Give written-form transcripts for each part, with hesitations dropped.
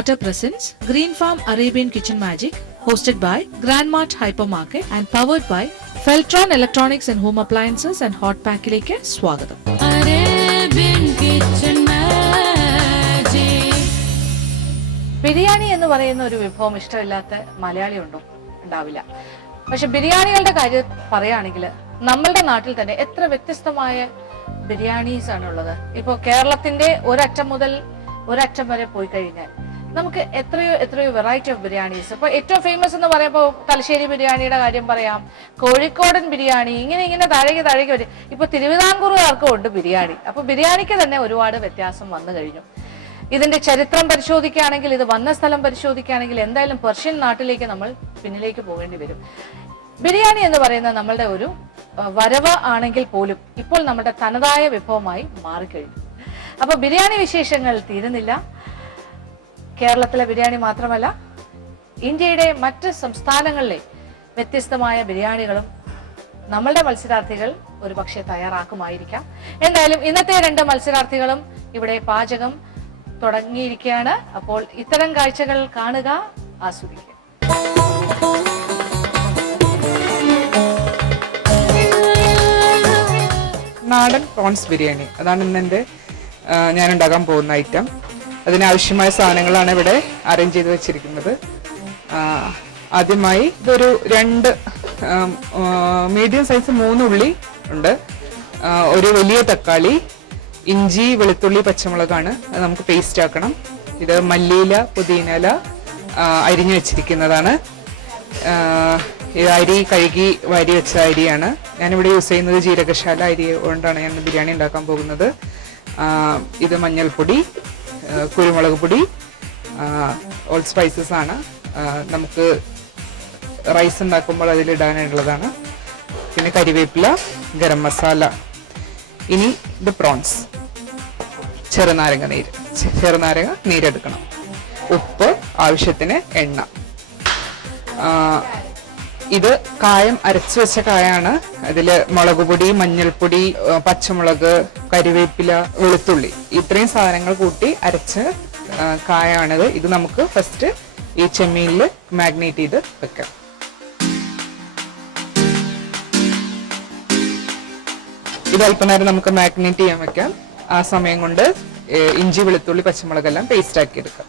Water presents Green Farm Arabian Kitchen Magic, hosted by Grandmart Hypermarket and powered by Feltron Electronics and Home Appliances and Hot Pack-ലേക്ക് സ്വാഗതം. Arabian Kitchen Magic. Biryani എന്ന് പറയുന്ന ഒരു വിഭവം ഇഷ്ടമില്ലാത്ത മലയാളി ഉണ്ടോ? ഉണ്ടാവില്ല. പക്ഷെ ബിരിയാണികളുടെ കാര്യം പറയുകയാണെങ്കിൽ നമ്മളുടെ നാട്ടിൽ തന്നെ എത്ര വ്യത്യസ്തമായ ബിരിയാണീസ് ആണുള്ളത്. ഇപ്പോൾ കേരളത്തിന്റെ ഒരറ്റം മുതൽ ഒരറ്റം വരെ പോയി കഴിഞ്ഞാൽ നമുക്ക് എത്രയോ വെറൈറ്റി ഓഫ് ബിരിയാണീസ്. ഇപ്പൊ ഏറ്റവും ഫേമസ് എന്ന് പറയുമ്പോൾ തലശ്ശേരി ബിരിയാണിയുടെ കാര്യം പറയാം, കോഴിക്കോടൻ ബിരിയാണി, ഇങ്ങനെ താഴേക്ക് വരും. ഇപ്പൊ തിരുവിതാംകൂറുകാർക്കും ഉണ്ട് ബിരിയാണി. അപ്പൊ ബിരിയാണിക്ക് തന്നെ ഒരുപാട് വ്യത്യാസം വന്നു കഴിഞ്ഞു. ഇതിന്റെ ചരിത്രം പരിശോധിക്കുകയാണെങ്കിൽ, ഇത് വന്ന സ്ഥലം പരിശോധിക്കുകയാണെങ്കിൽ എന്തായാലും പെർഷ്യൻ നാട്ടിലേക്ക് നമ്മൾ പിന്നിലേക്ക് പോകേണ്ടി വരും. ബിരിയാണി എന്ന് പറയുന്നത് നമ്മളുടെ ഒരു വരവ് ആണെങ്കിൽ പോലും ഇപ്പോൾ നമ്മുടെ തനതായ വിഭവമായി മാറിക്കഴിഞ്ഞു. അപ്പൊ ബിരിയാണി വിശേഷങ്ങൾ തീരുന്നില്ല. കേരളത്തിലെ ബിരിയാണി മാത്രമല്ല, ഇന്ത്യയുടെ മറ്റ് സംസ്ഥാനങ്ങളിലെ വ്യത്യസ്തമായ ബിരിയാണികളും നമ്മളുടെ മത്സരാർത്ഥികൾ ഒരു പക്ഷേ തയ്യാറാക്കുമായിരിക്കാം. എന്തായാലും ഇന്നത്തെ 2 മത്സരാർത്ഥികളും ഇവിടെ പാചകം തുടങ്ങിയിരിക്കുകയാണ്. അപ്പോൾ ഇത്തരം കാഴ്ചകൾ കാണുക, ആസ്വദിക്കുക. നാടൻ പ്രോൺസ് ബിരിയാണി, അതാണ് ഇന്ന് ഞാൻ ഉണ്ടാക്കാൻ പോകുന്ന ഐറ്റം. അതിനാവശ്യമായ സാധനങ്ങളാണ് ഇവിടെ അറേഞ്ച് ചെയ്ത് വെച്ചിരിക്കുന്നത്. ആദ്യമായി ഇതൊരു 2 മീഡിയം സൈസ് 3 ഉള്ളി ഉണ്ട്, ഒരു വലിയ തക്കാളി, ഇഞ്ചി, വെളുത്തുള്ളി, പച്ചമുളകാണ്. അത് നമുക്ക് പേസ്റ്റ് ആക്കണം. ഇത് മല്ലിയില, പുതിനയില അരിഞ്ഞു വെച്ചിരിക്കുന്നതാണ്. ഇത് അരി കഴുകി വാരി വെച്ച അരിയാണ്. ഞാനിവിടെ യൂസ് ചെയ്യുന്നത് ജീരകശാല അരി കൊണ്ടാണ് ഞാൻ ബിരിയാണി ഉണ്ടാക്കാൻ പോകുന്നത്. ഇത് മഞ്ഞൾപ്പൊടി, കുരുമുളക് പൊടി, ഓൾ സ്പൈസസ് ആണ്. നമുക്ക് റൈസ് ഉണ്ടാക്കുമ്പോൾ അതിലിടാനുള്ളതാണ്. പിന്നെ കരിവേപ്പില, ഗരം മസാല. ഇനി ഇത് പ്രോൺസ്, ചെറുനാരങ്ങ നീരെടുക്കണം. ഉപ്പ്, ആവശ്യത്തിന് എണ്ണ. ഇത് കായം അരച്ചു വെച്ച കായാണ്. അതില് മുളക് പൊടി, മഞ്ഞൾപ്പൊടി, പച്ചമുളക്, കരിവേപ്പില, വെളുത്തുള്ളി, ഇത്രയും സാധനങ്ങൾ കൂട്ടി അരച്ച കായാണിത്. ഇത് നമുക്ക് ഫസ്റ്റ് ഈ ചെമ്മീനിൽ മാഗ്നേറ്റ് ചെയ്ത് വെക്കാം. ഇത് അല്പനേരം നമുക്ക് മാഗ്നേറ്റ് ചെയ്യാൻ വെക്കാം. ആ സമയം കൊണ്ട് ഇഞ്ചി, വെളുത്തുള്ളി, പച്ചമുളകെല്ലാം പേസ്റ്റ് ആക്കി എടുക്കാം.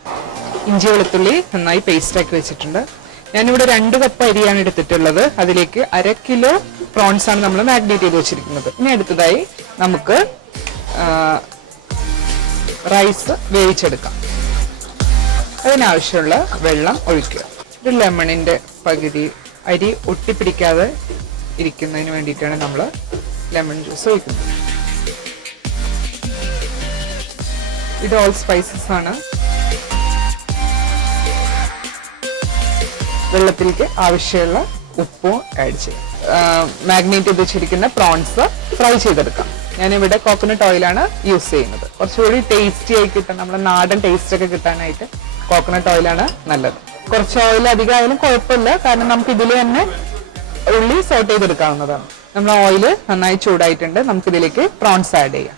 ഇഞ്ചി, വെളുത്തുള്ളി നന്നായി പേസ്റ്റ് ആക്കി വെച്ചിട്ടുണ്ട്. ഞാനിവിടെ 2 കപ്പ് അരിയാണ് എടുത്തിട്ടുള്ളത്. അതിലേക്ക് 1/2 കിലോ പ്രോൺസ് ആണ് നമ്മൾ മാഗ്നേറ്റ് ചെയ്ത് വെച്ചിരിക്കുന്നത്. ഇനി അടുത്തതായി നമുക്ക് റൈസ് വേവിച്ചെടുക്കാം. അതിനാവശ്യമുള്ള വെള്ളം ഒഴിക്കുക. ഒരു ലെമണിന്റെ പകുതി, അരി ഒട്ടിപ്പിടിക്കാതെ ഇരിക്കുന്നതിന് വേണ്ടിയിട്ടാണ് നമ്മൾ ലെമൺ ജ്യൂസ് ഒഴിക്കുന്നത്. ഇത് ഓൾ സ്പൈസസ് ആണ്. വെള്ളത്തിലേക്ക് ആവശ്യമുള്ള ഉപ്പും ആഡ് ചെയ്യും. മാഗ്നേറ്റ് ചെയ്ത് വെച്ചിരിക്കുന്ന പ്രോൺസ് ഫ്രൈ ചെയ്തെടുക്കാം. ഞാനിവിടെ കോക്കനട്ട് ഓയിലാണ് യൂസ് ചെയ്യുന്നത്. കുറച്ചുകൂടി ടേസ്റ്റി ആയി കിട്ടാൻ, നമ്മുടെ നാടൻ ടേസ്റ്റ് ഒക്കെ കിട്ടാനായിട്ട് കോക്കനട്ട് ഓയിലാണ് നല്ലത്. കുറച്ച് ഓയിൽ അധികമായാലും കുഴപ്പമില്ല, കാരണം നമുക്ക് ഇതിൽ തന്നെ ഉള്ളി സോട്ട് ചെയ്തെടുക്കാവുന്നതാണ്. നമ്മുടെ ഓയിൽ നന്നായി ചൂടായിട്ടുണ്ട്. നമുക്കിതിലേക്ക് പ്രോൺസ് ആഡ് ചെയ്യാം.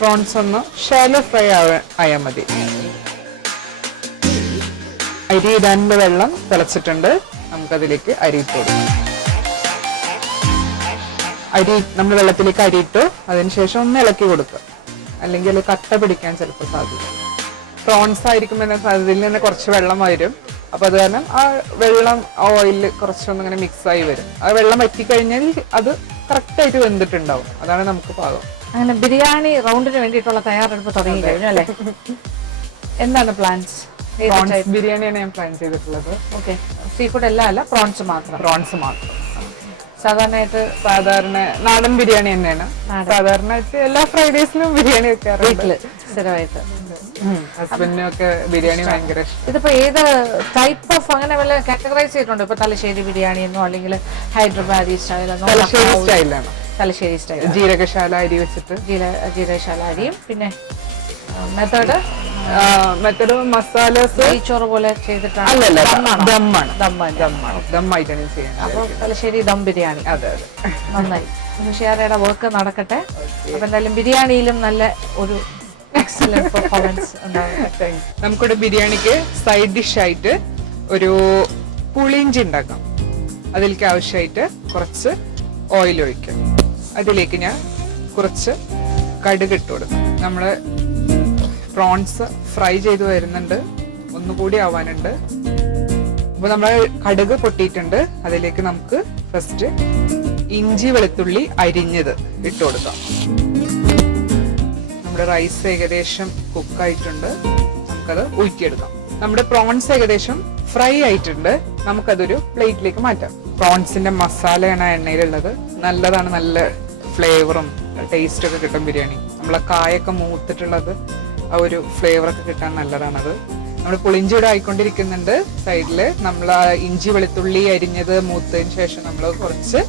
പ്രോൺസ് ഒന്ന് ഷാലോ ഫ്രൈ ആയാൽ മതി. അരി ഇടാനുള്ള വെള്ളം തിളച്ചിട്ടുണ്ട്. നമുക്കതിലേക്ക് അരി ഇട്ട് കൊടുക്കാം. നമ്മൾ വെള്ളത്തിലേക്ക് അരി ഇട്ടു. അതിനുശേഷം ഒന്ന് ഇളക്കി കൊടുക്കുക, അല്ലെങ്കിൽ കട്ട പിടിക്കാൻ ചിലപ്പോൾ സാധ്യത. പ്രോൺസ് ആയിരിക്കുമ്പോൾ അതിൽ നിന്ന് കുറച്ച് വെള്ളം വരും. അപ്പൊ അത് കാരണം ആ വെള്ളം ഓയിലിൽ കുറച്ചൊന്നും ഇങ്ങനെ മിക്സ് ആയി വരും. ആ വെള്ളം വറ്റിക്കഴിഞ്ഞാൽ അത് കറക്റ്റായിട്ട് വെന്തിട്ടുണ്ടാവും. അതാണ് നമുക്ക് പാകം. അങ്ങനെ ബിരിയാണി റൗണ്ടിന് വേണ്ടിയിട്ടുള്ള തയ്യാറെടുപ്പ് തുടങ്ങി കഴിഞ്ഞു അല്ലേ? എന്താണ് പ്ലാൻസ്? പ്രോൺസ് ബിരിയാണിയാണ് ഞാൻ പ്ലാൻ ചെയ്തിട്ടുള്ളത്. ഓക്കെ, സീ ഫുഡ് എല്ലാം അല്ല, പ്രോൺസ് മാത്രം. സാധാരണ നാടൻ ബിരിയാണി തന്നെയാണ്. സാധാരണയായിട്ട് എല്ലാ ഫ്രൈഡേസിലും ബിരിയാണി വെക്കാറുണ്ട്. സ്ഥിരമായിട്ട് ഹസ്ബൻഡിനും ഒക്കെ ബിരിയാണി ഭയങ്കര ഇഷ്ടം. ഇതിപ്പോ ഏത് ടൈപ്പ് ഓഫ് അങ്ങനെ വല്ല കാറ്റഗറൈസ് ചെയ്തിട്ടുണ്ടോ? ഇപ്പൊ തലശ്ശേരി ബിരിയാണി എന്നോ അല്ലെങ്കിൽ ഹൈദരാബാദി സ്റ്റൈലെന്നോ? തലശ്ശേരി സ്റ്റൈലാണ്. തലശ്ശേരി സ്റ്റൈൽ, ജീരകശാല അരി വെച്ചിട്ട്. ജീരകശാല അരിയും. പിന്നെ മെത്തേഡ് മസാലസ് ചോറ് പോലെ ചെയ്തിട്ടാണ്. ദമ്മായിട്ടാണ് ചെയ്യാൻ. അപ്പൊ തലശ്ശേരി ദം ബിരിയാണി. അതെ, നന്നായി. ഷെയറയുടെ വർക്ക് നടക്കട്ടെ. അപ്പൊ എന്തായാലും ബിരിയാണിയിലും നല്ല ഒരു എക്സലന്റ് പെർഫോമൻസ് ഉണ്ടാവും. നമുക്കിവിടെ ബിരിയാണിക്ക് സൈഡ് ഡിഷ് ആയിട്ട് ഒരു പുളിയിഞ്ചി ഉണ്ടാക്കാം. അതിലേക്ക് ആവശ്യമായിട്ട് കുറച്ച് ഓയിൽ ഒഴിക്കാം. അതിലേക്ക് ഞാൻ കുറച്ച് കടുക് ഇട്ട് കൊടുക്കും. നമ്മള് പ്രോൺസ് ഫ്രൈ ചെയ്ത് വരുന്നുണ്ട്, ഒന്നുകൂടി ആവാനുണ്ട്. അപ്പൊ നമ്മൾ കടുക് പൊട്ടിയിട്ടുണ്ട്. അതിലേക്ക് നമുക്ക് ഫസ്റ്റ് ഇഞ്ചി വെളുത്തുള്ളി അരിഞ്ഞത് ഇട്ട് കൊടുക്കാം. നമ്മുടെ റൈസ് ഏകദേശം കുക്കായിട്ടുണ്ട്, നമുക്കത് ഊറ്റിയെടുക്കാം. നമ്മുടെ പ്രോൺസ് ഏകദേശം ഫ്രൈ ആയിട്ടുണ്ട്, നമുക്കതൊരു പ്ലേറ്റിലേക്ക് മാറ്റാം. പ്രോൺസിന്റെ മസാലയാണ് ആ എണ്ണയിലുള്ളത്. നല്ലതാണ്, നല്ല ഫ്ലേവറും ടേസ്റ്റ് ഒക്കെ കിട്ടും ബിരിയാണി. നമ്മളെ കായൊക്കെ മൂത്തിട്ടുള്ളത് ആ ഒരു ഫ്ലേവറൊക്കെ കിട്ടാൻ നല്ലതാണത്. നമ്മൾ പുളിഞ്ചിയുടെ ആയിക്കൊണ്ടിരിക്കുന്നുണ്ട്. സൈഡില് നമ്മൾ ഇഞ്ചി വെളുത്തുള്ളി അരിഞ്ഞത് മൂത്തതിന് ശേഷം നമ്മൾ കുറച്ച്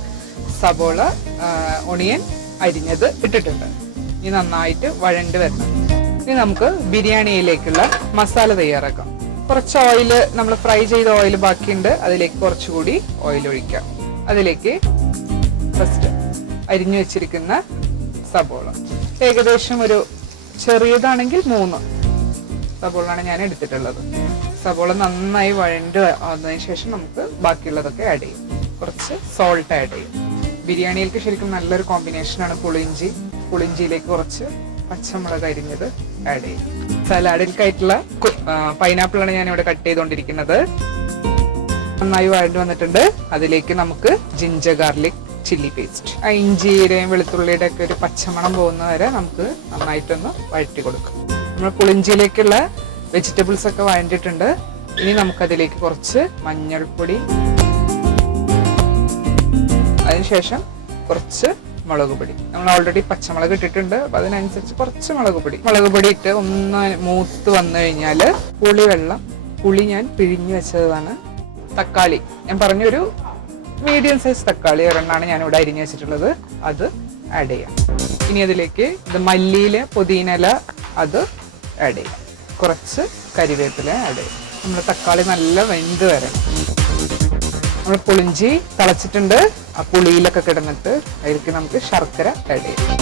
സബോള ഒണിയൻ അരിഞ്ഞത് ഇട്ടിട്ടുണ്ട്. ഇനി നന്നായിട്ട് വഴണ്ട് വരണം. ഇനി നമുക്ക് ബിരിയാണിയിലേക്കുള്ള മസാല തയ്യാറാക്കാം. കുറച്ച് ഓയില്, നമ്മൾ ഫ്രൈ ചെയ്ത ഓയിൽ ബാക്കിയുണ്ട്, അതിലേക്ക് കുറച്ചുകൂടി ഓയിൽ ഒഴിക്കാം. അതിലേക്ക് ഫസ്റ്റ് അരിഞ്ഞു വെച്ചിരിക്കുന്ന സബോള, ഏകദേശം ഒരു ചെറിയതാണെങ്കിൽ 3 സബോളാണ് ഞാൻ എടുത്തിട്ടുള്ളത്. സബോള നന്നായി വഴണ്ട് വന്നതിന് ശേഷം നമുക്ക് ബാക്കിയുള്ളതൊക്കെ ആഡ് ചെയ്യും. കുറച്ച് സോൾട്ട് ആഡ് ചെയ്യും. ബിരിയാണിയിലേക്ക് ശരിക്കും നല്ലൊരു കോമ്പിനേഷനാണ് പുളിയിഞ്ചി. പുളിയിഞ്ചിയിലേക്ക് കുറച്ച് പച്ചമുളക് അരിഞ്ഞത് ആഡ് ചെയ്യും. സലാഡിലേക്കായിട്ടുള്ള പൈനാപ്പിളാണ് ഞാൻ ഇവിടെ കട്ട് ചെയ്തുകൊണ്ടിരിക്കുന്നത്. നന്നായി വഴണ്ട് വന്നിട്ടുണ്ട്. അതിലേക്ക് നമുക്ക് ജിഞ്ചർ ഗാർലിക് ചില്ലി പേസ്റ്റ്, ആ ഇഞ്ചിയുടെയും വെളുത്തുള്ളിയുടെ ഒക്കെ ഒരു പച്ചമണം പോകുന്ന വരെ നമുക്ക് നന്നായിട്ടൊന്ന് വഴറ്റി കൊടുക്കാം. നമ്മൾ പുളിഞ്ചിയിലേക്കുള്ള വെജിറ്റബിൾസ് ഒക്കെ വഴണ്ടിട്ടുണ്ട്. ഇനി നമുക്കതിലേക്ക് കുറച്ച് മഞ്ഞൾപ്പൊടി, അതിനുശേഷം കുറച്ച് മുളക് പൊടി. നമ്മൾ ഓൾറെഡി പച്ചമുളക് ഇട്ടിട്ടുണ്ട്, അപ്പൊ അതിനനുസരിച്ച് കുറച്ച് മുളക് പൊടി ഇട്ട് ഒന്ന് മൂത്ത് വന്നു കഴിഞ്ഞാല് പുളി ഞാൻ പിഴിഞ്ഞു വെച്ചതാണ്. തക്കാളി ഞാൻ പറഞ്ഞൊരു മീഡിയം സൈസ് തക്കാളി ഒരെണ്ണാണ് ഞാൻ ഇവിടെ അരിഞ്ഞു വെച്ചിട്ടുള്ളത്, അത് ആഡ് ചെയ്യാം. ഇനി അതിലേക്ക് ഇത് മല്ലിയില പുതിനയില അത് ആഡ് ചെയ്യാം. കുറച്ച് കരിവേപ്പില ആഡ് ചെയ്യാം. നമ്മുടെ തക്കാളി നല്ല വെന്ത് വരണം. നമ്മൾ പുളിഞ്ചി തിളച്ചിട്ടുണ്ട്, ആ പുളിയിലൊക്കെ കിടന്നിട്ട് അതിലേക്ക് നമുക്ക് ശർക്കര ആഡ് ചെയ്യാം.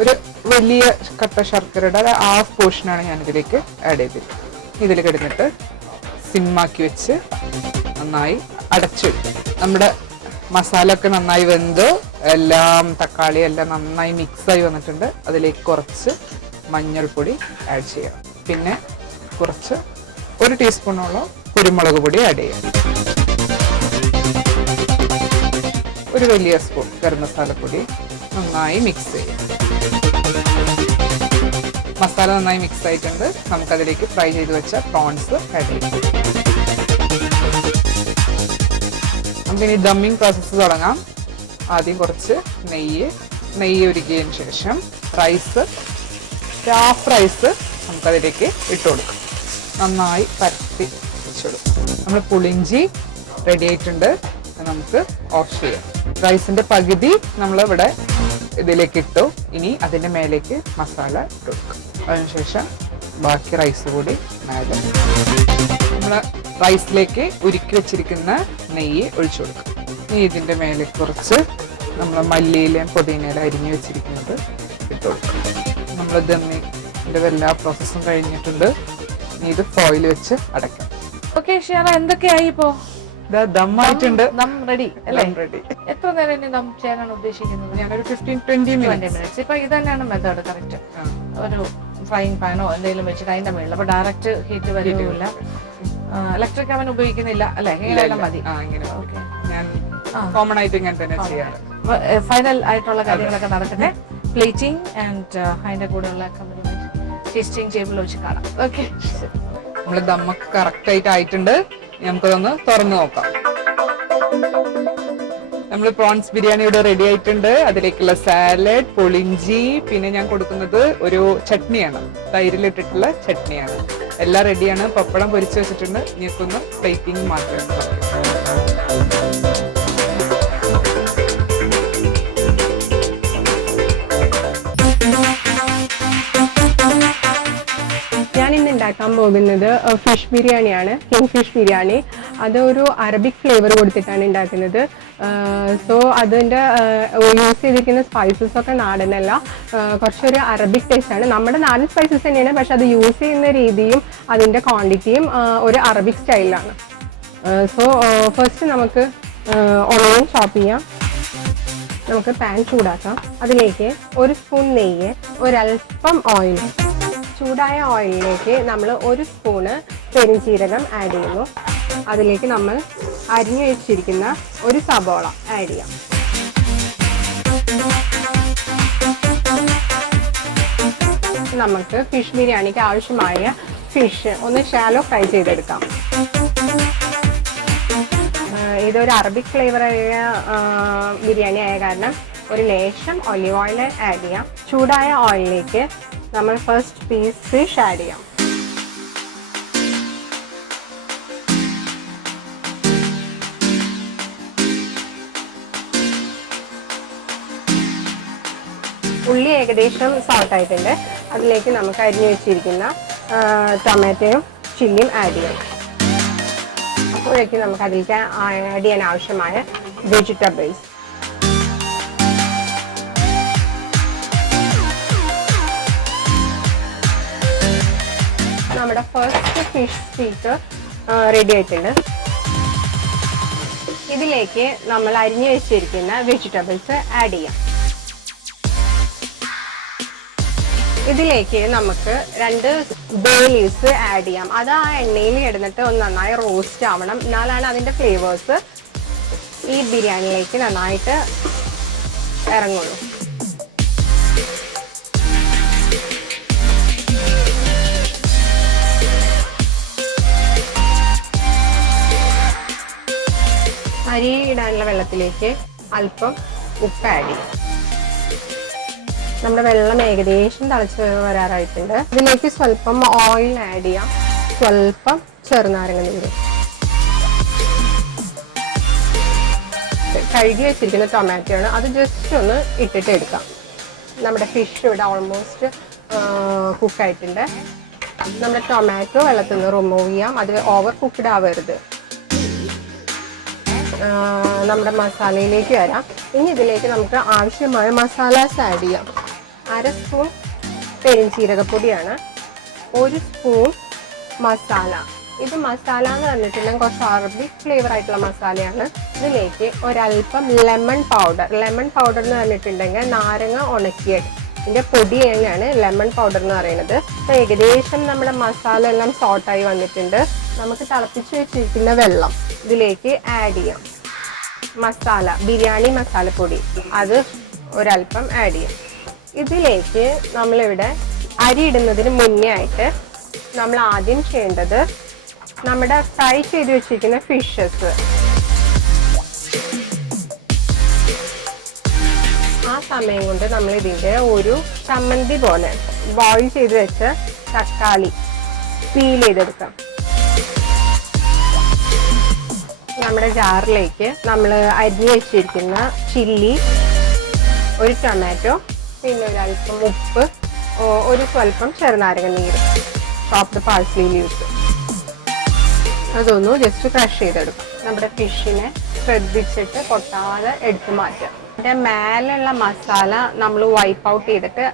ഒരു വലിയ കട്ട ശർക്കരയുടെ ഹാഫ് പോർഷനാണ് ഞാൻ ഇതിലേക്ക് ആഡ് ചെയ്തത്. ഇതിൽ കിടന്നിട്ട് സിമ്മാക്കി വെച്ച് നന്നായി അടച്ചു. നമ്മുടെ മസാല ഒക്കെ നന്നായി വെന്ത് എല്ലാം തക്കാളി എല്ലാം നന്നായി മിക്സായി വന്നിട്ടുണ്ട്. അതിലേക്ക് കുറച്ച് മഞ്ഞൾപ്പൊടി ആഡ് ചെയ്യാം. പിന്നെ കുറച്ച് 1 ടീസ്പൂണോളം കുരുമുളക് പൊടി ആഡ് ചെയ്യാം. ഒരു വലിയ സ്പൂൺ ഗരം മസാലപ്പൊടി നന്നായി മിക്സ് ചെയ്യാം. മസാല നന്നായി മിക്സ് ആയിട്ടുണ്ട്. നമുക്കതിലേക്ക് ഫ്രൈ ചെയ്ത് വെച്ച പ്രോൺസ് ആഡ് ചെയ്യാം. നമുക്കിനി ദമ്മിങ് പ്രോസസ്സ് തുടങ്ങാം. ആദ്യം കുറച്ച് നെയ്യ് ഉരുക്കിയതിന് ശേഷം ഹാഫ് റൈസ് നമുക്കതിലേക്ക് ഇട്ട് കൊടുക്കാം. നന്നായി പരത്തി വെച്ചെടുക്കും. നമ്മൾ പുളിഞ്ചി റെഡി ആയിട്ടുണ്ട്, നമുക്ക് ഓഫ് ചെയ്യാം. റൈസിന്റെ പകുതി നമ്മൾ ഇവിടെ ഇതിലേക്ക് ഇട്ടു. ഇനി അതിന്റെ മേലേക്ക് മസാല ഇട്ട് കൊടുക്കും. അതിനുശേഷം ബാക്കി റൈസ് കൂടി മേലെ നമ്മൾ റൈസിലേക്ക് ഉരുക്കി വെച്ചിരിക്കുന്ന നെയ്യ് ഒഴിച്ചു കൊടുക്കും. ഇനി ഇതിന്റെ മേലെ കുറച്ച് നമ്മൾ മല്ലിയിലയും പുതിനയില അരിഞ്ഞു വെച്ചിരിക്കുന്നത് ഇട്ട് കൊടുക്കും. നമ്മൾ ദമ്മിന്റെ എല്ലാ പ്രോസസ്സും കഴിഞ്ഞിട്ടുണ്ട്. ഇനി ഇത് ഫോയിൽ വെച്ച് അടയ്ക്കാം. ഓക്കെ ഷിയാന, എന്തൊക്കെയായി ഇപ്പോ? ദമ്മായിട്ടുണ്ട്. റെഡി അല്ലേ? റെഡി. എത്ര നേരം ഇനി ദം ചെയ്യാനാണ് ഉദ്ദേശിക്കുന്നത്? ഞാനൊരു 15-20 മിനിറ്റ്സ്. ഇപ്പൊ ഇത് തന്നെയാണ് മെത്തേഡ് കറക്റ്റ്. ഒരു ഫ്രൈങ് പാനോ എന്തെങ്കിലും വെച്ചിട്ട് അതിന്റെ മേളിൽ അപ്പൊ ഡയറക്റ്റ് ഹീറ്റ് വരികയില്ല. ഇലക്ട്രിക് അവൻ ഉപയോഗിക്കുന്നില്ല അല്ലെ? ഇങ്ങനെ മതി. ഞാൻ കോമൺ ആയിട്ട് ഇങ്ങനെ തന്നെ ചെയ്യാറ്. ഫൈനൽ ആയിട്ടുള്ള കാര്യങ്ങളൊക്കെ നടക്കട്ടെ. പ്ലേറ്റിംഗ് ആൻഡ് അതിന്റെ കൂടെയുള്ള ടേസ്റ്റിംഗ് ടേബിൾ വെച്ച് കാണാം. ഓക്കെ, നമ്മള് ദമ്മൊക്കെ കറക്റ്റ് ആയിട്ട് ആയിട്ടുണ്ട്. നമുക്കതൊന്ന് തുറന്നു നോക്കാം. നമ്മൾ പ്രോൺസ് ബിരിയാണി ഇവിടെ റെഡി ആയിട്ടുണ്ട്. അതിലേക്കുള്ള സാലഡ്, പുളിഞ്ചി, പിന്നെ ഞാൻ കൊടുക്കുന്നത് ഒരു ചട്നിയാണ്, തൈരിലിട്ടിട്ടുള്ള ചട്നിയാണ്. എല്ലാം റെഡിയാണ്. പപ്പടം പൊരിച്ചു വെച്ചിട്ടുണ്ട്. ഞങ്ങൾക്കൊന്ന് പ്ലേറ്റിംഗ് മാത്രമേ. ഞാനിന്ന് ഉണ്ടാക്കാൻ പോകുന്നത് ഫിഷ് ബിരിയാണിയാണ്. King fish biryani. അത് ഒരു അറബിക് ഫ്ലേവർ കൊടുത്തിട്ടാണ് ഉണ്ടാക്കുന്നത്. സോ അതിൻ്റെ യൂസ് ചെയ്തിരിക്കുന്ന സ്പൈസസ് ഒക്കെ നാടനല്ല, കുറച്ചൊരു അറബിക് ടേസ്റ്റാണ്. നമ്മുടെ നാടൻ സ്പൈസസ് തന്നെയാണ്, പക്ഷെ അത് യൂസ് ചെയ്യുന്ന രീതിയും അതിൻ്റെ ക്വാണ്ടിറ്റിയും ഒരു അറബിക് സ്റ്റൈലിലാണ്. സോ ഫസ്റ്റ് നമുക്ക് ഓണിയൻ ചോപ്പ് ചെയ്യാം. നമുക്ക് പാൻ ചൂടാക്കാം. അതിലേക്ക് 1 സ്പൂൺ നെയ്യ്, ഒരൽപ്പം ഓയിൽ. ചൂടായ ഓയിലിലേക്ക് നമ്മൾ 1 സ്പൂണ് പെരുംജീരകം ആഡ് ചെയ്യുന്നു. അതിലേക്ക് നമ്മൾ അരിഞ്ഞു വെച്ചിരിക്കുന്ന ഒരു സബോള ആഡ് ചെയ്യാം. നമുക്ക് ഫിഷ് ബിരിയാണിക്ക് ആവശ്യമായ ഫിഷ് ഒന്ന് ഷാലോ ഫ്രൈ ചെയ്തെടുക്കാം. ഇതൊരു അറബിക് ഫ്ലേവറായ ബിരിയാണി ആയ കാരണം ഒരു ലേശം ഒലിവ് ഓയിൽ ആഡ് ചെയ്യാം. ചൂടായ ഓയിലിലേക്ക് നമ്മൾ ഫസ്റ്റ് പീസ് ഫിഷ് ആഡ് ചെയ്യാം. ഉള്ളി ഏകദേശം സോട്ട് ആയിട്ടുണ്ട്. അതിലേക്ക് നമുക്ക് അരിഞ്ഞു വെച്ചിരിക്കുന്ന ടൊമാറ്റോയും ചില്ലിയും ആഡ് ചെയ്യാം. അപ്പോഴേക്കും നമുക്ക് അതിലേക്ക് ആഡ് ചെയ്യാൻ ആവശ്യമായ വെജിറ്റബിൾസ്. നമ്മുടെ ഫസ്റ്റ് ഫിഷ് സ്റ്റീക്ക് റെഡി ആയിട്ടുണ്ട്. ഇതിലേക്ക് നമ്മൾ അരിഞ്ഞു വെച്ചിരിക്കുന്ന വെജിറ്റബിൾസ് ആഡ് ചെയ്യാം. ഇതിലേക്ക് നമുക്ക് 2 ബേ ലീവ്സ് ആഡ് ചെയ്യാം. അത് ആ എണ്ണയിൽ ഇടുന്നിട്ട് ഒന്ന് നന്നായി റോസ്റ്റ് ആവണം. എന്നാലാണ് അതിൻ്റെ ഫ്ലേവേഴ്സ് ഈ ബിരിയാണിയിലേക്ക് നന്നായിട്ട് ഇറങ്ങുള്ളൂ. അരി ഇടാനുള്ള വെള്ളത്തിലേക്ക് അല്പം ഉപ്പ് ആഡ് ചെയ്യാം. നമ്മുടെ വെള്ളം ഏകദേശം തിളച്ച് വരാറായിട്ടുണ്ട്. ഇതിലേക്ക് സ്വല്പം ഓയിൽ ആഡ് ചെയ്യാം, സ്വല്പം ചെറുനാരങ്ങ നീര്. കഴുകി വെച്ചിരിക്കുന്ന ടൊമാറ്റോ ആണ്, അത് ജസ്റ്റ് ഒന്ന് ഇട്ടിട്ട് എടുക്കാം. നമ്മുടെ ഫിഷ് ഇവിടെ ഓൾമോസ്റ്റ് കുക്കായിട്ടുണ്ട്. നമ്മുടെ ടൊമാറ്റോ വെള്ളത്തിൽ നിന്ന് റിമൂവ് ചെയ്യാം, അത് ഓവർ കുക്ക്ഡ് ആവരുത്. നമ്മുടെ മസാലയിലേക്ക് വരാം. ഇനി ഇതിലേക്ക് നമുക്ക് ആവശ്യമായ മസാലാസ് ആഡ് ചെയ്യാം. 1/2 സ്പൂൺ പെരുംജീരകപ്പൊടിയാണ്, 1 സ്പൂൺ മസാല. ഇത് മസാല എന്ന് പറഞ്ഞിട്ടുണ്ടെങ്കിൽ കുറച്ച് അറബിക് ഫ്ലേവർ ആയിട്ടുള്ള മസാലയാണ്. ഇതിലേക്ക് ഒരല്പം ലെമൺ പൗഡർ. ലെമൺ പൗഡർ എന്ന് പറഞ്ഞിട്ടുണ്ടെങ്കിൽ നാരങ്ങ ഉണക്കിയത്, ഇതിൻ്റെ പൊടി തന്നെയാണ് ലെമൺ പൗഡർ എന്ന് പറയുന്നത്. അപ്പോൾ ഏകദേശം നമ്മുടെ മസാല എല്ലാം സോട്ടായി വന്നിട്ടുണ്ട്. നമുക്ക് തിളപ്പിച്ച് വെച്ചിരിക്കുന്ന വെള്ളം ഇതിലേക്ക് ആഡ് ചെയ്യാം. മസാല, ബിരിയാണി മസാലപ്പൊടി, അത് ഒരല്പം ആഡ് ചെയ്യാം. ഇതിലേക്ക് നമ്മളിവിടെ അരി ഇടുന്നതിന് മുന്നേ ആയിട്ട് നമ്മൾ ആദ്യം ചെയ്യേണ്ടത് നമ്മുടെ ഫ്രൈ ചെയ്ത് വെച്ചിരിക്കുന്ന ഫിഷസ്, ആ സമയം കൊണ്ട് നമ്മൾ ഇതിൻ്റെ ഒരു ചമ്മന്തി പോലെ ബോയിൽ ചെയ്ത് വെച്ച തക്കാളി പീൽ ചെയ്തെടുക്കാം. നമ്മുടെ ജാറിലേക്ക് നമ്മൾ അരിഞ്ഞു വെച്ചിരിക്കുന്ന ചില്ലി, ഒരു ടൊമാറ്റോ, പിന്നെ ഒരല്പം ഉപ്പ്, ഒരു സ്വല്പം ചെറുനാരങ്ങ നീര്, ചോപ്ഡ് പാഴ്സ്ലി ലീവ്സ്, അതൊന്ന് ജസ്റ്റ് ക്രഷ് ചെയ്തെടുക്കും. നമ്മുടെ ഫിഷിനെ ശ്രദ്ധിച്ചിട്ട് പൊട്ടാതെ എടുത്തു മാറ്റാം. അതിൻ്റെ മേലുള്ള മസാല നമ്മൾ വൈപ്പ് ഔട്ട് ചെയ്തിട്ട്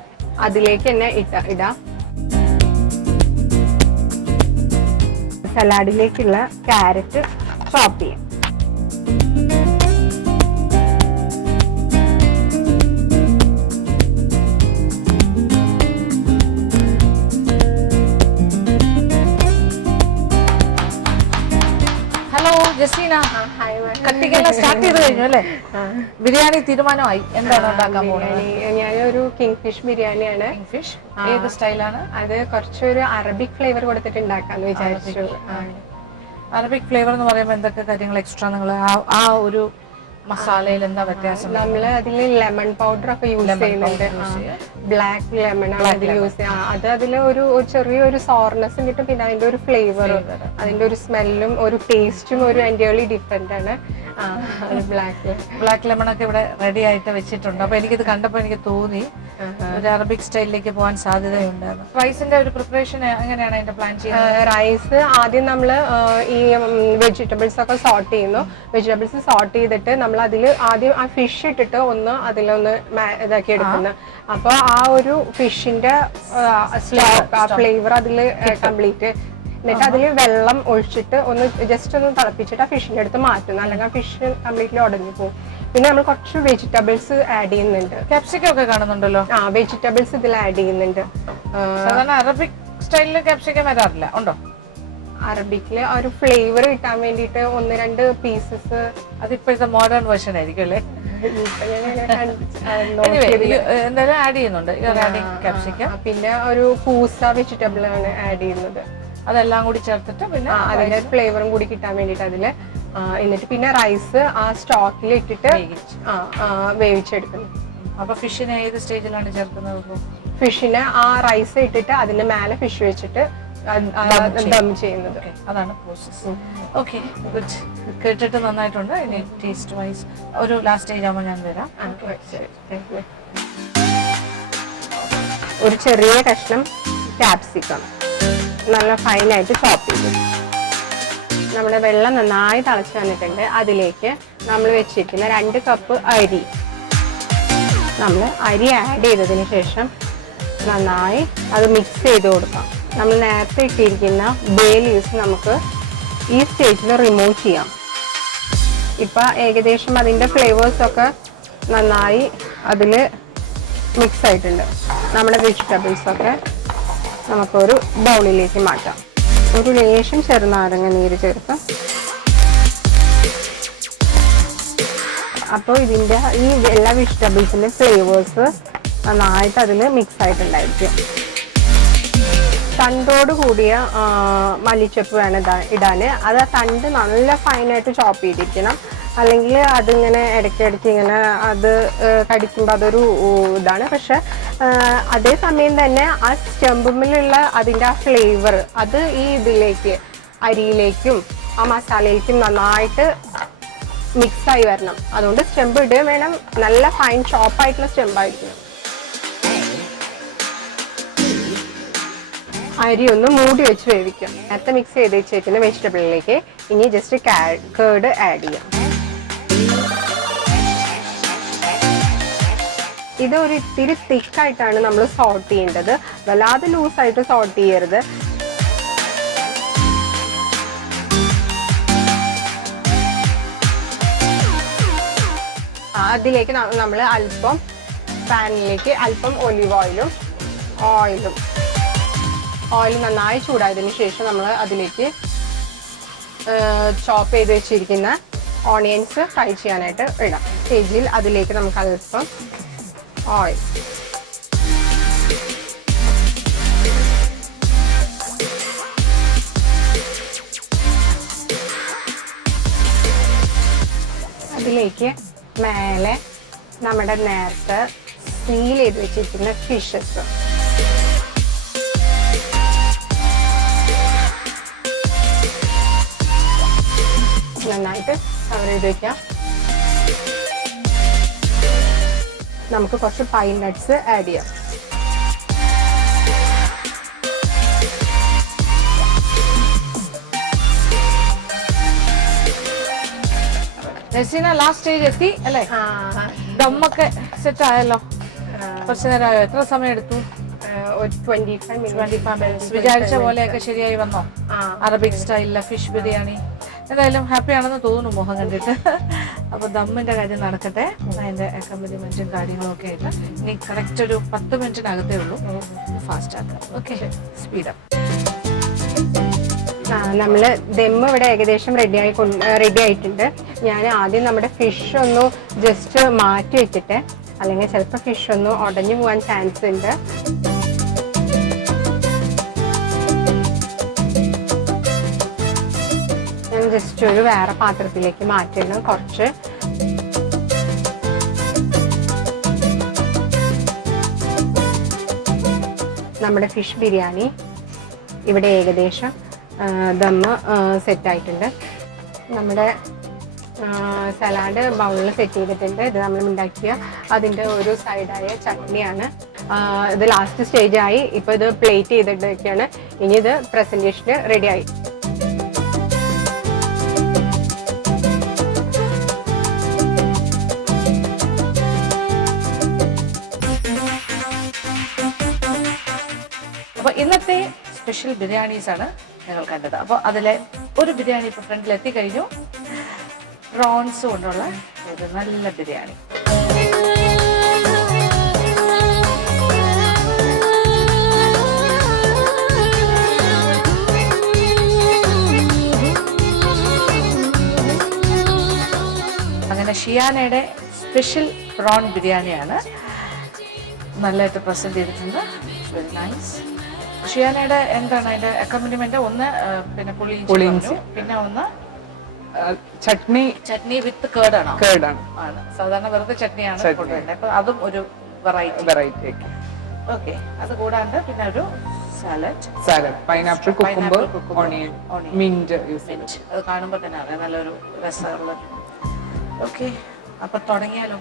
അതിലേക്ക് തന്നെ ഇടാം. സലാഡിലേക്കുള്ള ക്യാരറ്റ് ചോപ്പ് ചെയ്യാം. ഹലോ ജസീന, കട്ടിക്കെല്ലാം സ്റ്റാർട്ട് ചെയ്ത് കഴിഞ്ഞു അല്ലേ? ബിരിയാണി തീരുമാനമായി, എന്താണ് ഉണ്ടാക്കാൻ പോകുന്നത്? ഞാനൊരു കിങ് ഫിഷ് ബിരിയാണിയാണ്. ഫിഷ് ഏത് സ്റ്റൈലാണ്? അത് കുറച്ചൊരു അറബിക് ഫ്ലേവർ കൊടുത്തിട്ട് ഉണ്ടാക്കാന്ന് വിചാരിച്ചു. അറബിക് ഫ്ലേവർ എന്ന് പറയുമ്പോൾ എന്തൊക്കെ കാര്യങ്ങൾ എക്സ്ട്രാ നിങ്ങൾ ആ ഒരു മസാലയിൽ എന്താ വ്യത്യാസം? നമ്മൾ അതിൽ ലെമൺ പൗഡർ ഒക്കെ യൂസ് ചെയ്യുന്നുണ്ട്. ബ്ലാക്ക് ലെമൺ അതിൽ യൂസ് ചെയ്യാം. അത് അതിൽ ഒരു ചെറിയൊരു സോർനെസ്സും കിട്ടും. പിന്നെ അതിന്റെ ഒരു ഫ്ലേവറും അതിന്റെ ഒരു സ്മെല്ലും ഒരു ടേസ്റ്റും ഒരു എൻറ്റയർലി ഡിഫറെന്റ് ആണ്. ബ്ലാക്ക് ലെമൺ ഒക്കെ ഇവിടെ റെഡി ആയിട്ട് വെച്ചിട്ടുണ്ട്. അപ്പൊ എനിക്കിത് കണ്ടപ്പോൾ എനിക്ക് തോന്നി ഒരു അറബിക് സ്റ്റൈലിലേക്ക് പോകാൻ സാധ്യതയുണ്ട്. റൈസിന്റെ ഒരു പ്രിപ്പറേഷൻ എങ്ങനെയാണ് അതിന്റെ പ്ലാൻ ചെയ്യുന്നത്? റൈസ് ആദ്യം നമ്മൾ ഈ വെജിറ്റബിൾസ് ഒക്കെ സോർട്ട് ചെയ്യുന്നു. വെജിറ്റബിൾസ് സോർട്ട് ചെയ്തിട്ട് നമ്മൾ അതിൽ ആദ്യം ആ ഫിഷ് ഇട്ടിട്ട് അതിലൊന്ന് ഇതാക്കി എടുക്കുന്നു. അപ്പോൾ ആ ഒരു ഫിഷിന്റെ ഫ്ലേവർ അതിൽ കംപ്ലീറ്റ്, എന്നിട്ട് അതിൽ വെള്ളം ഒഴിച്ചിട്ട് ഒന്ന് ജസ്റ്റ് ഒന്ന് തിളപ്പിച്ചിട്ട് ആ ഫിഷിന്റെ അടുത്ത് മാറ്റുന്നു, അല്ലെങ്കിൽ ആ ഫിഷ് കംപ്ലീറ്റ്ലി ഉടഞ്ഞു പോകും. പിന്നെ നമ്മൾ കുറച്ച് വെജിറ്റബിൾസ് ആഡ് ചെയ്യുന്നുണ്ട്. ക്യാപ്സിക്കം ഒക്കെ കാണുന്നുണ്ടല്ലോ. വെജിറ്റബിൾസ് ഇതിൽ ആഡ് ചെയ്യുന്നുണ്ട്. സാധാരണ അറബിക് സ്റ്റൈലിൽ ക്യാപ്സിക്കം വരാറില്ല, ഉണ്ടോ? അറബിക്കില് ഒരു ഫ്ലേവർ കിട്ടാൻ വേണ്ടിയിട്ട് 1-2 പീസസ്. അത് ഇപ്പോഴത്തെ മോഡേൺ വേർഷൻ ആയിരിക്കും അല്ലേ? എന്തായാലും ആഡ് ചെയ്യുന്നുണ്ട് ക്യാപ്സിക്കം. പിന്നെ ഒരു പൂസ വെജിറ്റബിൾ ആണ് ആഡ് ചെയ്യുന്നത്. അതെല്ലാം കൂടി ചേർത്തിട്ട് പിന്നെ അതിന്റെ ഫ്ലേവറും കൂടി കിട്ടാൻ വേണ്ടിട്ട് അതില്. എന്നിട്ട് പിന്നെ റൈസ് ആ സ്റ്റോക്കിൽ ഇട്ടിട്ട് വേവിച്ചെടുക്കുന്നു. അപ്പൊ ഫിഷിനെ ഏത് സ്റ്റേജിലാണ് ചേർക്കുന്നത്? ഫിഷിനെ ആ റൈസ് ഇട്ടിട്ട് അതിന്റെ മേലെ ഫിഷ് വെച്ചിട്ട് ദം ചെയ്യുന്നത്. അതാണ് പ്രോസസ്. Okay, good. കേട്ടിട്ട് നന്നായിട്ടുണ്ട്. ഇനി ടേസ്റ്റ് വൈസ് ഒരു ലാസ്റ്റ് സ്റ്റേജ് ആകുമ്പോൾ ഞാൻ വരാം. ഒരു ചെറിയ കഷ്ണം ക്യാപ്സിക്കം നല്ല ഫൈനായിട്ട് ചോപ്പ് ചെയ്തു. നമ്മുടെ വെള്ളം നന്നായി തിളച്ച് വന്നിട്ടുണ്ട്. അതിലേക്ക് നമ്മൾ വെച്ചിരിക്കുന്ന 2 കപ്പ് അരി നമ്മൾ അരി ആഡ് ചെയ്തതിന് ശേഷം നന്നായി അത് മിക്സ് ചെയ്ത് കൊടുക്കാം. നമ്മൾ നേരത്തെ ഇട്ടിരിക്കുന്ന ബേ ലീവ്സ് നമുക്ക് ഈ സ്റ്റേജിൽ റിമൂവ് ചെയ്യാം. ഇപ്പം ഏകദേശം അതിൻ്റെ ഫ്ലേവേഴ്സൊക്കെ നന്നായി അതിൽ മിക്സ് ആയിട്ടുണ്ട്. നമ്മുടെ വെജിറ്റബിൾസൊക്കെ നമുക്കൊരു ബൗളിലേക്ക് മാറ്റാം. ഒരു ലേശം ചെറുനാരങ്ങ നീര് ചേർത്ത് അപ്പോൾ ഇതിൻ്റെ ഈ എല്ലാ വെജിറ്റബിൾസിൻ്റെ ഫ്ലേവേഴ്സ് നന്നായിട്ട് അതിൽ മിക്സ് ആയിട്ടുണ്ടായിരിക്കും. തണ്ടോട് കൂടിയ മല്ലിച്ചപ്പ് വേണം ഇടാൻ. അത് ആ തണ്ട് നല്ല ഫൈനായിട്ട് ചോപ്പ് ചെയ്തിരിക്കണം, അല്ലെങ്കിൽ അതിങ്ങനെ ഇടയ്ക്കിടയ്ക്ക് ഇങ്ങനെ അത് കടിക്കുമ്പോൾ അതൊരു ഇതാണ്. പക്ഷെ അതേസമയം തന്നെ ആ സ്റ്റെമ്പുമിലുള്ള അതിൻ്റെ ആ ഫ്ലേവർ അത് ഈ ഇതിലേക്ക് അരിയിലേക്കും ആ മസാലയിലേക്കും നന്നായിട്ട് മിക്സായി വരണം. അതുകൊണ്ട് സ്റ്റെമ്പ് ഇടുക വേണം. നല്ല ഫൈൻ ചോപ്പായിട്ടുള്ള സ്റ്റെമ്പായിരിക്കണം. അരി ഒന്ന് മൂടി വെച്ച് വേവിക്കാം. നേരത്തെ മിക്സ് ചെയ്ത് വെച്ചേക്കുന്ന വെജിറ്റബിളിലേക്ക് ഇനി ജസ്റ്റ് കേർഡ് ആഡ് ചെയ്യാം. ഇത് ഒരു ഇത്തിരി തിക്കായിട്ടാണ് നമ്മൾ സോട്ട് ചെയ്യേണ്ടത്. വല്ലാതെ ലൂസായിട്ട് സോട്ട് ചെയ്യരുത്. അതിലേക്ക് നമ്മൾ അല്പം പാനിലേക്ക് അല്പം ഒലിവ് ഓയിലും ഓയിൽ നന്നായി ചൂടായതിനു ശേഷം നമ്മൾ അതിലേക്ക് ചോപ്പ് ചെയ്ത് വെച്ചിരിക്കുന്ന ഓണിയൻസ് ഫ്രൈ ചെയ്യാനായിട്ട് ഇടാം. സ്റ്റേജിൽ അതിലേക്ക് നമുക്ക് അല്പം ഓയിൽ, അതിലേക്ക് മേലെ നമ്മുടെ നേരത്തെ സീൽ ചെയ്ത് വെച്ചിരിക്കുന്ന ഫിഷസ് നന്നായിട്ട് കവർ ചെയ്ത് വെക്കാം. നമുക്ക് കുറച്ച് പൈൻ നട്ട്സ് ആഡ് ചെയ്യാം. നസീന ലാസ്റ്റ് സ്റ്റേജ് എത്തി അല്ലേ? ദമ്മൊക്കെ സെറ്റ് ആയല്ലോ? കുറച്ച് നേരമായോ? എത്ര സമയം എടുത്തു? ഒരു 25 മിനിറ്റ്സ്. വിചാരിച്ച പോലെയൊക്കെ ശരിയായി വന്നോ? അറബിക് സ്റ്റൈലിലെ ഫിഷ് ബിരിയാണി എന്തായാലും ഹാപ്പി ആണെന്ന് തോന്നുന്നു മുഖം കണ്ടിട്ട്. അപ്പൊ ദമ്മിന്റെ കാര്യം നടക്കട്ടെ, അതിന്റെ അക്കമ്പനിമെന്റും കാര്യങ്ങളും ഒക്കെ ആയിട്ട്. ഇനി കറക്റ്റ് ഒരു 10 മിനിറ്റിനകത്തേ ഉള്ളൂ. ഫാസ്റ്റ് ആക്കാം. Okay, speed up. നമ്മൾ ദമ്മ് ഇവിടെ ഏകദേശം റെഡി ആയിട്ടുണ്ട്. ഞാൻ ആദ്യം നമ്മുടെ ഫിഷ് ഒന്ന് ജസ്റ്റ് മാറ്റി വെച്ചിട്ട്, അല്ലെങ്കിൽ ചിലപ്പോൾ ഫിഷ് ഒന്ന് ഉടഞ്ഞു പോകാൻ ചാൻസ് ഉണ്ട്. ഞാൻ ജസ്റ്റ് ഒരു വേറെ പാത്രത്തിലേക്ക് മാറ്റുന്നു. കുറച്ച് നമ്മുടെ ഫിഷ് ബിരിയാണി ഇവിടെ ഏകദേശം ദമ്മ് സെറ്റായിട്ടുണ്ട്. നമ്മുടെ സലാഡ് ബൗളിൽ സെറ്റ് ചെയ്തിട്ടുണ്ട്. ഇത് നമ്മൾ ഉണ്ടാക്കിയ അതിൻ്റെ ഒരു സൈഡായ ചട്നിയാണ്. ഇത് ലാസ്റ്റ് സ്റ്റേജ് ആയി. ഇപ്പൊ ഇത് പ്ലേറ്റ് ചെയ്തിട്ടൊക്കെയാണ്. ഇനി ഇത് പ്രസന്റേഷന് റെഡി ആയി. അപ്പൊ ഇന്നത്തെ സ്പെഷ്യൽ ബിരിയാണീസ് ആണ് ഞങ്ങൾ കണ്ടത്. അപ്പോൾ അതിലെ ഒരു ബിരിയാണി ഇപ്പൊ ഫ്രണ്ടിൽ എത്തിക്കഴിഞ്ഞു. പ്രോൺസ് കൊണ്ടുള്ള ഒരു നല്ല ബിരിയാണി. അങ്ങനെ ഷിയാനയുടെ സ്പെഷ്യൽ പ്രോൺ ബിരിയാണിയാണ് നല്ലതായിട്ട് പ്രസന്റ് ചെയ്തിട്ടുണ്ട്. Very nice. ഷിയാനയുടെ എന്താണ് അതിന്റെ അക്കോമ്പനിമെന്റ്? ഒന്ന് പിന്നെ പുളിയിഞ്ചി, പിന്നെ ഒന്ന് ചട്നി വിത്ത് കേർഡാണോ? കേർഡാണ്. ആണ്. സാധാരണ വെറുതെ ചട്നിയാണ് കൊണ്ടുവരുന്നത്. അപ്പൊ അതും ഒരു വെറൈറ്റി. ഓക്കെ. അത് കൂടാണ്ട് പിന്നെ ഒരു salad, pineapple, cucumber, onion, mint. അത് കാണുമ്പോൾ തന്നെ അറിയാം നല്ലൊരു രസമുള്ള. ഓക്കെ, അപ്പൊ തുടങ്ങിയാലോ?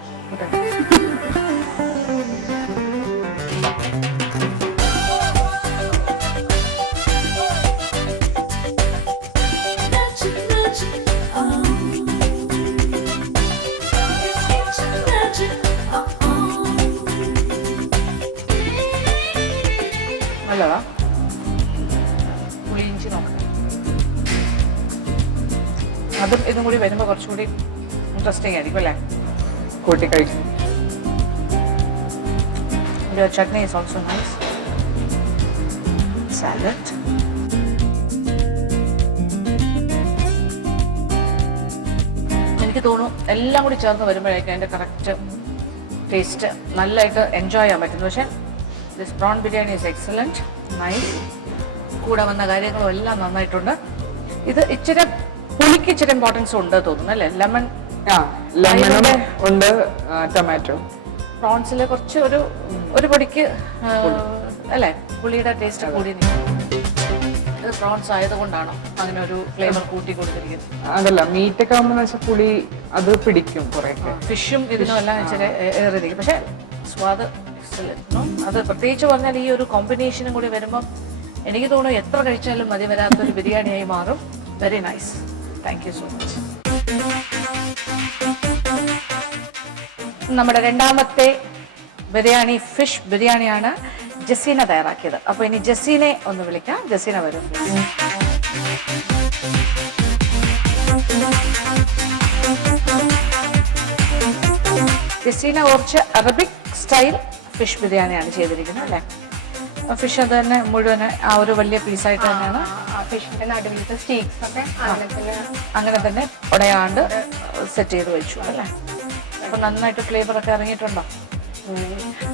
നല്ലതാ. പുളിയിഞ്ചി നോക്കാം. അതും ഇതും കൂടി വരുമ്പോ കുറച്ചുകൂടി ഇൻട്രസ്റ്റിംഗ് ആയിരിക്കും അല്ലേ? കൂട്ടി കഴിച്ചു. Chutney is also nice. Salad. എനിക്ക് തോന്നുന്നു എല്ലാം കൂടി ചേർന്ന് വരുമ്പോഴേക്കും അതിന്റെ കറക്റ്റ് ടേസ്റ്റ് നല്ലതായിട്ട് എൻജോയ് ചെയ്യാൻ പറ്റുന്നു. പക്ഷെ this prawn biryani is excellent, nice. കൂടെ വന്ന കാര്യങ്ങളും എല്ലാം നന്നായിട്ടുണ്ട്. ഇത് ഇച്ചിരി പുളിക്ക് ഇച്ചിരി ഇമ്പോർട്ടൻസ് ഉണ്ട് തോന്നുന്നു അല്ലേ? ലെമണും ഉണ്ട്, ടൊമാറ്റോ. പ്രോൺസിൽ കുറച്ച് ഒരു പൊടിക്ക് അല്ലേ പുളിയുടെ ടേസ്റ്റ് കൂടി നിൽക്കും. ഇത് പ്രോൺസ് ആയതുകൊണ്ടാണോ അങ്ങനെ ഒരു ഫ്ലേവർ കൂട്ടി കൊടുത്തിരിക്കുന്നത്? അതല്ല, മീറ്റ് ഒക്കെ ആകുമ്പോൾ വെച്ചാൽ പുളി അത് പിടിക്കും കുറെ. ഫിഷും ഇതിനും എല്ലാം ഇച്ചിരി ഏറിയിരിക്കും. പക്ഷെ സ്വാദ് എക്സലന്റ്. അത് പ്രത്യേകിച്ച് പറഞ്ഞാൽ ഈ ഒരു കോമ്പിനേഷനും കൂടി വരുമ്പോൾ എനിക്ക് തോന്നുന്നു എത്ര കഴിച്ചാലും മതി വരാത്തൊരു ബിരിയാണിയായി മാറും. Very nice. Thank you so much. നമ്മുടെ രണ്ടാമത്തെ ബിരിയാണി ഫിഷ് ബിരിയാണിയാണ് ജസീന തയ്യാറാക്കിയത്. അപ്പൊ ഇനി ജസീനെ ഒന്ന് വിളിക്കാം. ജസീന വരും. ജസീന കുറച്ച് അറബിക് സ്റ്റൈൽ ഫിഷ് ബിരിയാണിയാണ് ചെയ്തിരിക്കുന്നത് അല്ലേ? ഫിഷ് അത് തന്നെ മുഴുവൻ ആ ഒരു വലിയ പീസായിട്ട് തന്നെയാണ്. ഫിഷിന്റെ നടുവിലത്തെ സ്റ്റീക്സ് ഒക്കെ അങ്ങനെ തന്നെ ഉടയാണ്ട് സെറ്റ് ചെയ്ത് വെച്ചു അല്ലേ? അപ്പൊ നന്നായിട്ട് ഫ്ലേവർ ഒക്കെ ഇറങ്ങിയിട്ടുണ്ടോ?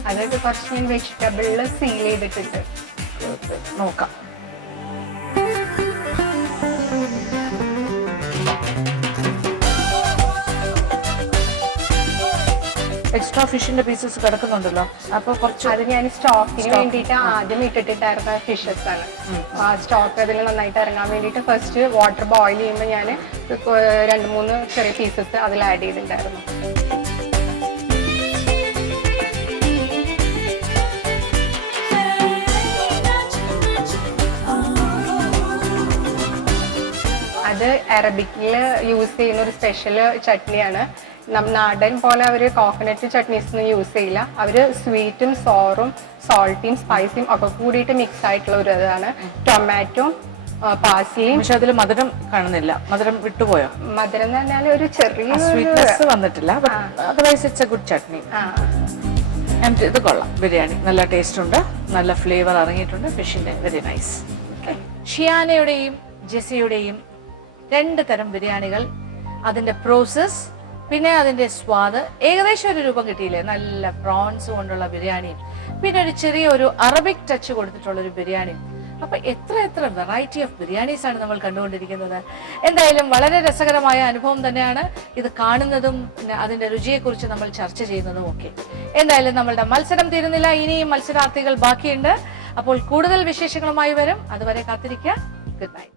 അതൊക്കെ കുറച്ച് ഞാൻ വെജിറ്റബിളിൽ സീൽ ചെയ്തിട്ടുണ്ട്. നോക്കാം. എക്സ്ട്രാ ഫിഷിന്റെ പീസസ് കിടക്കുന്നുണ്ടല്ലോ. അപ്പൊ കുറച്ച് അത് ഞാൻ സ്റ്റോക്കിന് വേണ്ടിയിട്ട് ആദ്യം ഇട്ടിട്ടായിരുന്ന ഫിഷസ് ആണ്. ആ സ്റ്റോക്ക് അതിൽ നന്നായിട്ട് ഇറങ്ങാൻ വേണ്ടിയിട്ട് ഫസ്റ്റ് വാട്ടർ ബോയിൽ ചെയ്യുമ്പോൾ ഞാൻ 2-3 ചെറിയ പീസസ് അതിൽ ആഡ് ചെയ്തിട്ടുണ്ടായിരുന്നു. അത് അറബിക്കിൽ യൂസ് ചെയ്യുന്ന ഒരു സ്പെഷ്യൽ ചട്നിയാണ്. നാടൻ പോലെ അവർ കോക്കനട്ട് ചട്നീസ് ഒന്നും യൂസ് ചെയ്യില്ല. അവർ സ്വീറ്റും സോറും സോൾട്ടിയും സ്പൈസിയും ഒക്കെ കൂടിയിട്ട് മിക്സ് ആയിട്ടുള്ള ഒരു ഇതാണ്. ടൊമാറ്റോ, പാസിയും. പക്ഷെ അതിൽ മധുരം കാണുന്നില്ല. മധുരം വിട്ടുപോയോ? മധുരം എന്ന് പറഞ്ഞാൽ ഒരു ചെറിയ സ്വീറ്റ്നെസ് വന്നിട്ടില്ല. Otherwise it's A good chutney. ഇത് കൊള്ളാം. ബിരിയാണി നല്ല ടേസ്റ്റ് ഉണ്ട്, നല്ല ഫ്ലേവർ ഇറങ്ങിയിട്ടുണ്ട് ഫിഷിന്റെ. Very nice. ഷിയാനയുടെയും ജെസിയുടെയും 2 തരം ബിരിയാണികൾ, അതിന്റെ പ്രോസസ് പിന്നെ അതിന്റെ സ്വാദ് ഏകദേശം ഒരു രൂപം കിട്ടിയില്ലേ? നല്ല പ്രോൺസ് കൊണ്ടുള്ള ബിരിയാണിയും പിന്നെ ഒരു ചെറിയൊരു അറബിക് ടച്ച് കൊടുത്തിട്ടുള്ള ഒരു ബിരിയാണിയും. അപ്പൊ എത്ര വെറൈറ്റി ഓഫ് ബിരിയാണീസ് ആണ് നമ്മൾ കണ്ടുകൊണ്ടിരിക്കുന്നത്. എന്തായാലും വളരെ രസകരമായ അനുഭവം തന്നെയാണ് ഇത് കാണുന്നതും അതിന്റെ രുചിയെക്കുറിച്ച് നമ്മൾ ചർച്ച ചെയ്യുന്നതും ഒക്കെ. എന്തായാലും നമ്മളുടെ മത്സരം തീരുന്നില്ല, ഇനിയും മത്സരാർത്ഥികൾ ബാക്കിയുണ്ട്. അപ്പോൾ കൂടുതൽ വിശേഷങ്ങളുമായി വരും. അതുവരെ കാത്തിരിക്കുക. Good night.